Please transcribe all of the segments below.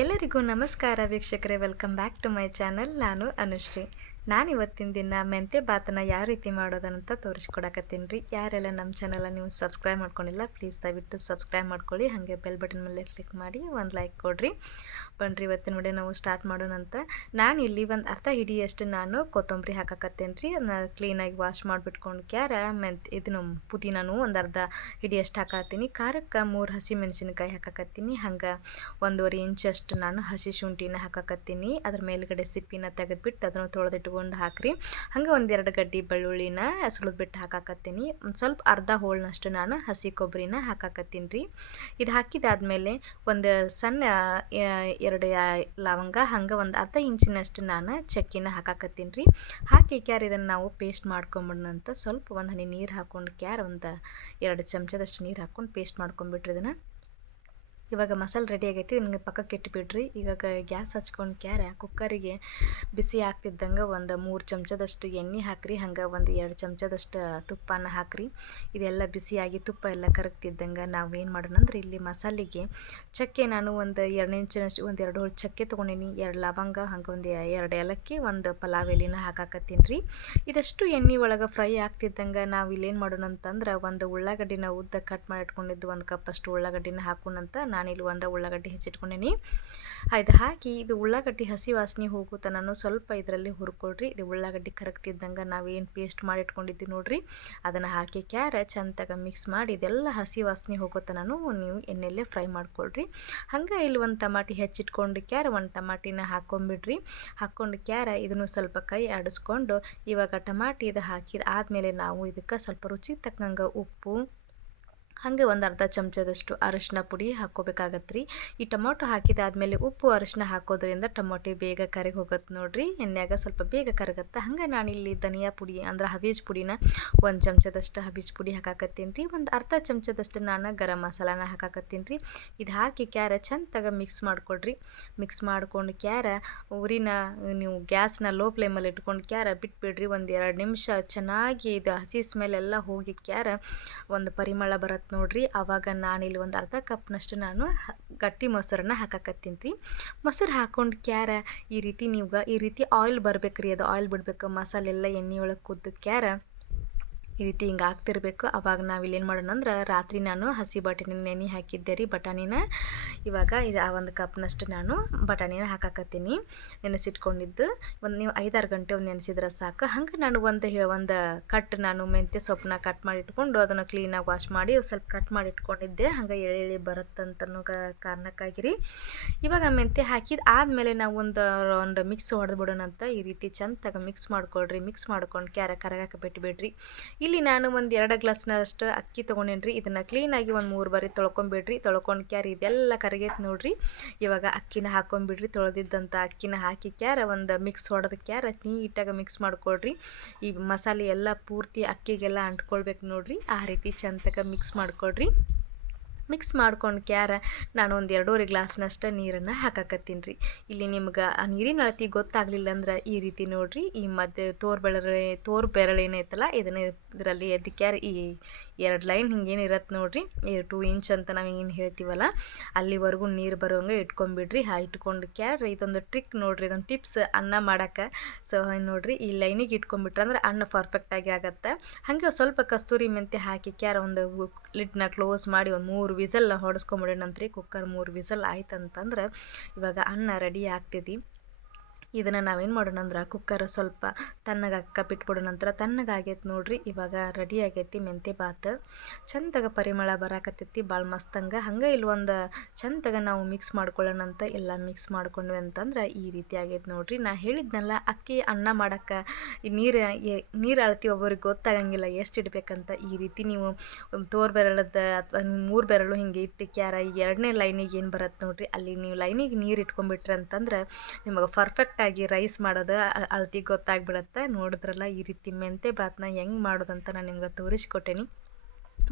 ಎಲ್ಲರಿಗೂ ನಮಸ್ಕಾರ ವೀಕ್ಷಕರೇ, welcome back to my channel. ನಾನು ಅನುಶ್ರೀ. ನಾನು ಇವತ್ತಿನ ದಿನ ಮೆಂತ್ಯ ಬಾತನ್ನ ಯಾವ ರೀತಿ ಮಾಡೋದಂತ ತೋರಿಸ್ಕೊಡಕತ್ತೀನಿ ರೀ. ಯಾರೆಲ್ಲ ನಮ್ಮ ಚಾನಲ್ನ ನೀವು ಸಬ್ಸ್ಕ್ರೈಬ್ ಮಾಡ್ಕೊಂಡಿಲ್ಲ ಪ್ಲೀಸ್ ದಯವಿಟ್ಟು ಸಬ್ಸ್ಕ್ರೈಬ್ ಮಾಡ್ಕೊಳ್ಳಿ. ಹಾಗೆ ಬೆಲ್ ಬಟನ್ ಮೇಲೆ ಕ್ಲಿಕ್ ಮಾಡಿ ಒಂದು ಲೈಕ್ ಕೊಡಿರಿ. ಬನ್ನಿರಿ ಇವತ್ತಿನ ವಿಡಿಯೋ ನಾವು ಸ್ಟಾರ್ಟ್ ಮಾಡೋಣಂತ. ನಾನು ಇಲ್ಲಿ ಒಂದು ಅರ್ಧ ಹಿಡಿಯಷ್ಟು ನಾನು ಕೊತ್ತಂಬರಿ ಹಾಕಕತ್ತೇನೆ ರೀ. ಅದನ್ನ ಕ್ಲೀನಾಗಿ ವಾಶ್ ಮಾಡಿಬಿಟ್ಕೊಂಡು ಇದನ್ನು ಪುದೀನೂ ಒಂದು ಅರ್ಧ ಹಿಡಿಯಷ್ಟು ಹಾಕತ್ತೀನಿ. ಖಾರಕ್ಕೆ 3 ಹಸಿ ಮೆಣಸಿನಕಾಯಿ ಹಾಕಕತ್ತೀನಿ. ಹಂಗೆ 1.5 ಇಂಚಷ್ಟು ನಾನು ಹಸಿ ಶುಂಠಿನ ಹಾಕಕತ್ತೀನಿ. ಅದ್ರ ಮೇಲ್ಗಡೆ ಸಿಪ್ಪಿನ ತೆಗೆದುಬಿಟ್ಟು ಅದನ್ನು ತೊಳೆದಿಟ್ಕೊಂಡು ಹಾಕ್ರಿ. ಹಂಗೆ 1-2 ಗಡ್ಡಿ ಬೆಳ್ಳುಳ್ಳಿನ ಸುಲಿದ್ಬಿಟ್ಟು ಹಾಕಕತ್ತೀನಿ. ಒಂದು ಸ್ವಲ್ಪ ಅರ್ಧ ಹೋಳ್ನಷ್ಟು ನಾನು ಹಸಿ ಕೊಬ್ಬರಿನ ಹಾಕಕತ್ತೀನಿ ರೀ. ಇದು ಹಾಕಿದಾದ್ಮೇಲೆ ಒಂದು ಸಣ್ಣ 2 ಲವಂಗ, ಹಂಗೆ ಒಂದು ಅರ್ಧ ಇಂಚಿನಷ್ಟು ನಾನು ಚಕ್ಕಿನ ಹಾಕಕತ್ತೀನಿ ರೀ. ಹಾಕಿ ಇದನ್ನು ನಾವು ಪೇಸ್ಟ್ ಮಾಡ್ಕೊಂಬಿಡೋಣಂತ. ಸ್ವಲ್ಪ ಒಂದು ಹನಿ ನೀರು ಹಾಕ್ಕೊಂಡು ಒಂದು 2 ಚಮಚದಷ್ಟು ನೀರು ಹಾಕ್ಕೊಂಡು ಪೇಸ್ಟ್ ಮಾಡ್ಕೊಂಬಿಟ್ರಿ. ಇದನ್ನು ಇವಾಗ ಮಸಾಲೆ ರೆಡಿ ಆಗೈತಿ. ನನಗೆ ಪಕ್ಕಕ್ಕೆ ಇಟ್ಟುಬಿಡ್ರಿ. ಈಗ ಗ್ಯಾಸ್ ಹಚ್ಕೊಂಡು ಕುಕ್ಕರಿಗೆ ಬಿಸಿ ಆಗ್ತಿದ್ದಂಗೆ ಒಂದು 3 ಚಮಚದಷ್ಟು ಎಣ್ಣೆ ಹಾಕ್ರಿ. ಹಂಗೆ ಒಂದು 2 ಚಮಚದಷ್ಟು ತುಪ್ಪನ ಹಾಕ್ರಿ. ಇದೆಲ್ಲ ಬಿಸಿಯಾಗಿ ತುಪ್ಪ ಎಲ್ಲ ಕರಗ್ತಿದ್ದಂಗೆ ನಾವು ಏನು ಮಾಡೋಣ ಅಂದ್ರೆ, ಇಲ್ಲಿ ಮಸಾಲೆಗೆ ಚಕ್ಕೆ ನಾನು ಒಂದು 2 ಇಂಚಿನಷ್ಟು ಒಂದು 2 ಹೋಳು ಚಕ್ಕೆ ತೊಗೊಂಡಿನಿ, 2 ಲವಂಗ, ಹಂಗೆ ಒಂದು 2 ಏಲಕ್ಕಿ, ಒಂದು ಪಲಾವ್ ಎಲೆನ ಹಾಕಾಕತ್ತೀನಿ ರೀ. ಇದಷ್ಟು ಎಣ್ಣೆ ಒಳಗೆ ಫ್ರೈ ಆಗ್ತಿದ್ದಂಗೆ ನಾವು ಇಲ್ಲೇನು ಮಾಡೋಣ ಅಂತಂದ್ರೆ, ಒಂದು ಉಳ್ಳಾಗಡ್ಡಿನ ಉದ್ದ ಕಟ್ ಮಾಡಿ ಇಟ್ಕೊಂಡಿದ್ದು 1 ಕಪ್ಪಷ್ಟು ಉಳ್ಳಾಗಡ್ಡಿನ ಹಾಕೋಣಂತ. ನಾನಿಲ್ಲಿ ಒಂದು ಉಳ್ಳಾಗಡ್ಡಿ ಹೆಚ್ಚಿಟ್ಕೊಂಡೀನಿ. ಇದು ಹಾಕಿ ಇದು ಉಳ್ಳಾಗಡ್ಡಿ ಹಸಿ ವಾಸನೆ ಹೋಗುತ್ತಾ ನಾನು ಸ್ವಲ್ಪ ಇದರಲ್ಲಿ ಹುರ್ಕೊಳ್ರಿ. ಇದು ಉಳ್ಳಾಗಡ್ಡಿ ಕರಗ್ತಿದ್ದಂಗೆ ನಾವೇನು ಪೇಸ್ಟ್ ಮಾಡಿ ಇಟ್ಕೊಂಡಿದ್ದೀವಿ ನೋಡ್ರಿ, ಅದನ್ನು ಹಾಕಿ ಚಂದಾಗ ಮಿಕ್ಸ್ ಮಾಡಿ ಇದೆಲ್ಲ ಹಸಿ ವಾಸನೆ ಹೋಗುತ್ತಾ ನೀವು ಎಣ್ಣೆಯಲ್ಲೇ ಫ್ರೈ ಮಾಡ್ಕೊಳ್ರಿ. ಹಂಗೆ ಇಲ್ಲಿ ಒಂದು ಟಮಾಟಿ ಹೆಚ್ಚಿಟ್ಕೊಂಡು ಒಂದು ಟಮಾಟಿನ ಹಾಕ್ಕೊಂಬಿಡ್ರಿ. ಹಾಕ್ಕೊಂಡು ಇದನ್ನು ಸ್ವಲ್ಪ ಕೈ ಆಡಿಸ್ಕೊಂಡು ಇವಾಗ ಟಮಾಟಿ ಇದು ಹಾಕಿದ ಆದಮೇಲೆ ನಾವು ಇದಕ್ಕೆ ಸ್ವಲ್ಪ ರುಚಿ ತಕ್ಕಂಗೆ ಉಪ್ಪು, ಹಾಗೆ ಒಂದು ಅರ್ಧ ಚಮಚದಷ್ಟು ಅರಿಶಿನ ಪುಡಿ ಹಾಕ್ಕೋಬೇಕಾಗತ್ತೆ ರೀ. ಈ ಟೊಮೊಟೊ ಹಾಕಿದಾದ್ಮೇಲೆ ಉಪ್ಪು ಅರಿಶಿನ ಹಾಕೋದ್ರಿಂದ ಟೊಮೊಟೊ ಬೇಗ ಕರಗಿ ಹೋಗುತ್ತೆ ನೋಡಿರಿ. ಎಣ್ಣೆಯಾಗ ಸ್ವಲ್ಪ ಬೇಗ ಕರಗುತ್ತೆ. ಹಂಗೆ ನಾನಿಲ್ಲಿ ಧನಿಯಾ ಪುಡಿ ಅಂದ್ರೆ ಹಬೀಜ್ ಪುಡಿನ 1 ಚಮಚದಷ್ಟು ಹಬೀಜ್ ಪುಡಿ ಹಾಕಾಕತ್ತೀನಿ ರೀ. ಒಂದು ಅರ್ಧ ಚಮಚದಷ್ಟು ನಾನು ಗರಂ ಮಸಾಲಾನ ಹಾಕಾಕತ್ತೀನಿ ರೀ. ಇದು ಹಾಕಿ ಚಂದಾಗ ಮಿಕ್ಸ್ ಮಾಡ್ಕೊಳ್ರಿ. ಮಿಕ್ಸ್ ಮಾಡ್ಕೊಂಡು ಉರಿನ ನೀವು ಗ್ಯಾಸ್ನ ಲೋ ಫ್ಲೇಮಲ್ಲಿ ಇಟ್ಕೊಂಡು ಬಿಟ್ಬಿಡ್ರಿ. ಒಂದು 2 ನಿಮಿಷ ಚೆನ್ನಾಗಿ ಇದು ಹಸಿ ಸ್ಮೆಲ್ ಎಲ್ಲ ಹೋಗಿ ಒಂದು ಪರಿಮಳ ಬರುತ್ತೆ ನೋಡ್ರಿ. ಆವಾಗ ನಾನಿಲ್ಲಿ ಒಂದು ಅರ್ಧ ಕಪ್ನಷ್ಟು ನಾನು ಗಟ್ಟಿ ಮೊಸರನ್ನ ಹಾಕಾಕತ್ತೀನಿ ರೀ. ಮೊಸರು ಹಾಕ್ಕೊಂಡು ಈ ರೀತಿ ಆಯಿಲ್ ಬರ್ಬೇಕು ರೀ. ಅದು ಆಯಿಲ್ ಬಿಡ್ಬೇಕು. ಮಸಾಲೆ ಎಲ್ಲ ಎಣ್ಣೆ ಒಳಗೆ ಕುದ್ದು ಈ ರೀತಿ ಹಿಂಗೆ ಆಗ್ತಿರ್ಬೇಕು. ಆವಾಗ ನಾವಿಲ್ಲಿ ಏನು ಮಾಡೋಣ ಅಂದ್ರೆ, ರಾತ್ರಿ ನಾನು ಹಸಿ ಬಟಾಣಿನ ನೆನೆ ಹಾಕಿದ್ದೆ ರೀ. ಬಟಾಣಿನ ಇವಾಗ ಇದು 1 ಕಪ್ನಷ್ಟು ನಾನು ಬಟಾಣಿನ ಹಾಕಾಕತ್ತೀನಿ. ನೆನೆಸಿಟ್ಕೊಂಡಿದ್ದು ನೀವು 5-6 ಗಂಟೆ ನೆನೆಸಿದ್ರೆ ಸಾಕು. ಹಂಗೆ ನಾನು ಒಂದು ಕಟ್ ನಾನು ಮೆಂತ್ಯ ಸೊಪ್ಪನ್ನ ಕಟ್ ಮಾಡಿ ಇಟ್ಕೊಂಡು ಅದನ್ನು ಕ್ಲೀನಾಗಿ ವಾಶ್ ಮಾಡಿ ಸ್ವಲ್ಪ ಕಟ್ ಮಾಡಿ ಇಟ್ಕೊಂಡಿದ್ದೆ. ಹಂಗೆ ಎಳೆ ಬರುತ್ತಂತನೂ ಕಾರಣಕ್ಕಾಗಿರಿ. ಇವಾಗ ಮೆಂತ್ಯ ಹಾಕಿದ ಆದಮೇಲೆ ನಾವು ಒಂದು ಮಿಕ್ಸ್ ಹೊಡೆದ್ಬಿಡೋಣಂತ. ಈ ರೀತಿ ಚಂದಾಗ ಮಿಕ್ಸ್ ಮಾಡ್ಕೊಳ್ರಿ. ಮಿಕ್ಸ್ ಮಾಡ್ಕೊಂಡು ಕರಗಕ್ಕೆ ಬಿಟ್ಬಿಡ್ರಿ. ಇಲ್ಲಿ ನಾನು ಒಂದು 2 ಗ್ಲಾಸ್ನಷ್ಟು ಅಕ್ಕಿ ತೊಗೊಂಡೇನಿ ರೀ. ಇದನ್ನು ಕ್ಲೀನಾಗಿ ಒಂದು 3 ಬಾರಿ ತೊಳ್ಕೊಂಬಿಡ್ರಿ. ತೊಳ್ಕೊಂಡು ಇದೆಲ್ಲ ಕರಗೈತೆ ನೋಡ್ರಿ. ಇವಾಗ ಅಕ್ಕಿನ ಹಾಕೊಂಡ್ಬಿಡ್ರಿ. ತೊಳೆದಿದ್ದಂಥ ಅಕ್ಕಿನ ಹಾಕಿ ಒಂದು ಮಿಕ್ಸ್ ಹೊಡೆದ ನೀಟಾಗಿ ಮಿಕ್ಸ್ ಮಾಡ್ಕೊಳ್ರಿ. ಈ ಮಸಾಲೆ ಎಲ್ಲ ಪೂರ್ತಿ ಅಕ್ಕಿಗೆಲ್ಲ ಅಂಟ್ಕೊಳ್ಬೇಕು ನೋಡ್ರಿ. ಆ ರೀತಿ ಚಂದಾಗ ಮಿಕ್ಸ್ ಮಾಡ್ಕೊಳ್ರಿ. ಮಿಕ್ಸ್ ಮಾಡ್ಕೊಂಡು ನಾನು ಒಂದು 2.5 ಗ್ಲಾಸ್ನಷ್ಟು ನೀರನ್ನು ಹಾಕಾಕತ್ತೀನಿ ರೀ. ಇಲ್ಲಿ ನಿಮ್ಗೆ ಆ ನೀರಿನ ಅಳತಿ ಗೊತ್ತಾಗಲಿಲ್ಲ ಅಂದ್ರೆ ಈ ರೀತಿ ನೋಡಿರಿ. ಈ ಮಧ್ಯೆ ತೋರು ಬೆರಳು ಏನೈತಲ್ಲ ಇದರಲ್ಲಿ ಅದಕ್ಕೆ ಈ 2 ಲೈನ್ ಹಿಂಗೇನು ಇರತ್ತೆ ನೋಡಿರಿ. 2 ಇಂಚ್ ಅಂತ ನಾವು ಏನು ಹೇಳ್ತೀವಲ್ಲ ಅಲ್ಲಿವರೆಗೂ ನೀರು ಬರೋಂಗೆ ಇಟ್ಕೊಂಡ್ಬಿಡ್ರಿ. ಇಟ್ಕೊಂಡು ಇದೊಂದು ಟ್ರಿಕ್ ನೋಡಿರಿ, ಇದೊಂದು ಟಿಪ್ಸ್ ಅನ್ನ ಮಾಡೋಕ್ಕೆ. ಸೊ ನೋಡಿರಿ, ಈ ಲೈನಿಗೆ ಇಟ್ಕೊಂಡ್ಬಿಟ್ರೆ ಅಂದ್ರೆ ಅನ್ನ ಪರ್ಫೆಕ್ಟಾಗಿ ಆಗುತ್ತೆ. ಹಾಗೆ ಸ್ವಲ್ಪ ಕಸ್ತೂರಿ ಮೆಂತ್ಯ ಹಾಕಿ ಒಂದು ಲಿಡ್ನ ಕ್ಲೋಸ್ ಮಾಡಿ ಒಂದು 3 ವಿಸಲ್ ಹೊಡೆಸ್ಕೊಂಬಿಡೋಣಂತ್ರಿ. ಕುಕ್ಕರ್ 3 ವಿಸಲ್ ಆಯ್ತಂತಂದ್ರೆ ಇವಾಗ ಅನ್ನ ರೆಡಿ ಆಗ್ತೈತಿ. ಇದನ್ನು ನಾವೇನು ಮಾಡೋಣ ಅಂದ್ರೆ, ಕುಕ್ಕರ್ ಸ್ವಲ್ಪ ತಣ್ಣಗೆ ಬಿಟ್ಬಿಡೋ ನಂತರ ತಣ್ಣಗಾಗೈತೆ ನೋಡ್ರಿ. ಇವಾಗ ರೆಡಿ ಆಗೈತಿ ಮೆಂತ್ಯ ಬಾತ್. ಚಂದಾಗ ಪರಿಮಳ ಬರಾಕತ್ತೈತಿ ಭಾಳ ಮಸ್ತಂಗೆ. ಹಂಗೆ ಇಲ್ಲಿ ಒಂದು ಚಂದಾಗ ನಾವು ಮಿಕ್ಸ್ ಮಾಡ್ಕೊಳ್ಳೋಣಂತ. ಎಲ್ಲ ಮಿಕ್ಸ್ ಮಾಡ್ಕೊಂಡ್ವಿ ಅಂತಂದ್ರೆ ಈ ರೀತಿ ಆಗೈತೆ ನೋಡ್ರಿ. ನಾ ಹೇಳಿದ್ನಲ್ಲ, ಅಕ್ಕಿ ಅನ್ನ ಮಾಡೋಕ್ಕೆ ನೀರು ಅಳತಿ ಒಬ್ಬರಿಗೆ ಗೊತ್ತಾಗಂಗಿಲ್ಲ ಎಷ್ಟು ಇಡಬೇಕಂತ. ಈ ರೀತಿ ನೀವು ತೋರು ಬೆರಳದ ಅಥವಾ 3 ಬೆರಳು ಹಿಂಗೆ ಇಟ್ಟು ಈ 2ನೇ ಲೈನಿಗೆ ಏನು ಬರುತ್ತೆ ನೋಡ್ರಿ, ಅಲ್ಲಿ ನೀವು ಲೈನಿಗೆ ನೀರು ಇಟ್ಕೊಂಡ್ಬಿಟ್ರಿ ಅಂತಂದ್ರೆ ನಿಮಗೆ ಪರ್ಫೆಕ್ಟ್ ಆಗಿ ರೈಸ್ ಮಾಡೋದು ಅಳತಿ ಗೊತ್ತಾಗ್ಬಿಡತ್ತೆ. ನೋಡಿದ್ರಲ್ಲ, ಈ ರೀತಿ ಮೆಂತ್ಯ ಬಾತನ್ನ ಹೆಂಗೆ ಮಾಡೋದಂತ ನಾನು ನಿಮ್ಗೆ ತೋರಿಸ್ಕೊಟ್ಟೇನಿ.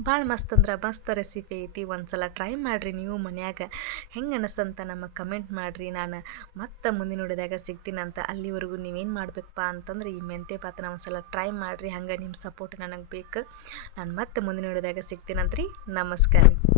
ಭಾಳ ಮಸ್ತ್ ಅಂದ್ರೆ ಮಸ್ತ್ ರೆಸಿಪಿ ಐತಿ. ಒಂದ್ಸಲ ಟ್ರೈ ಮಾಡಿರಿ ನೀವು ಮನ್ಯಾಗ. ಹೆಂಗೆ ಅನಿಸ್ತಂತ ನಮಗೆ ಕಮೆಂಟ್ ಮಾಡಿರಿ. ನಾನು ಮತ್ತೆ ಮುಂದಿನ ವಿಡಿಯೋದಾಗ ಸಿಗ್ತೀನಂತ. ಅಲ್ಲಿವರೆಗೂ ನೀವೇನು ಮಾಡಬೇಕಪ್ಪ ಅಂತಂದ್ರೆ, ಈ ಮೆಂತ್ಯ ಬಾತನ್ನ ಒಂದ್ಸಲ ಟ್ರೈ ಮಾಡಿರಿ. ಹಂಗೆ ನಿಮ್ಮ ಸಪೋರ್ಟ್ ನನಗೆ ಬೇಕು. ನಾನು ಮತ್ತೆ ಮುಂದಿನ ವಿಡಿಯೋದಾಗ ಸಿಗ್ತೀನಂತ್ರಿ. ನಮಸ್ಕಾರ.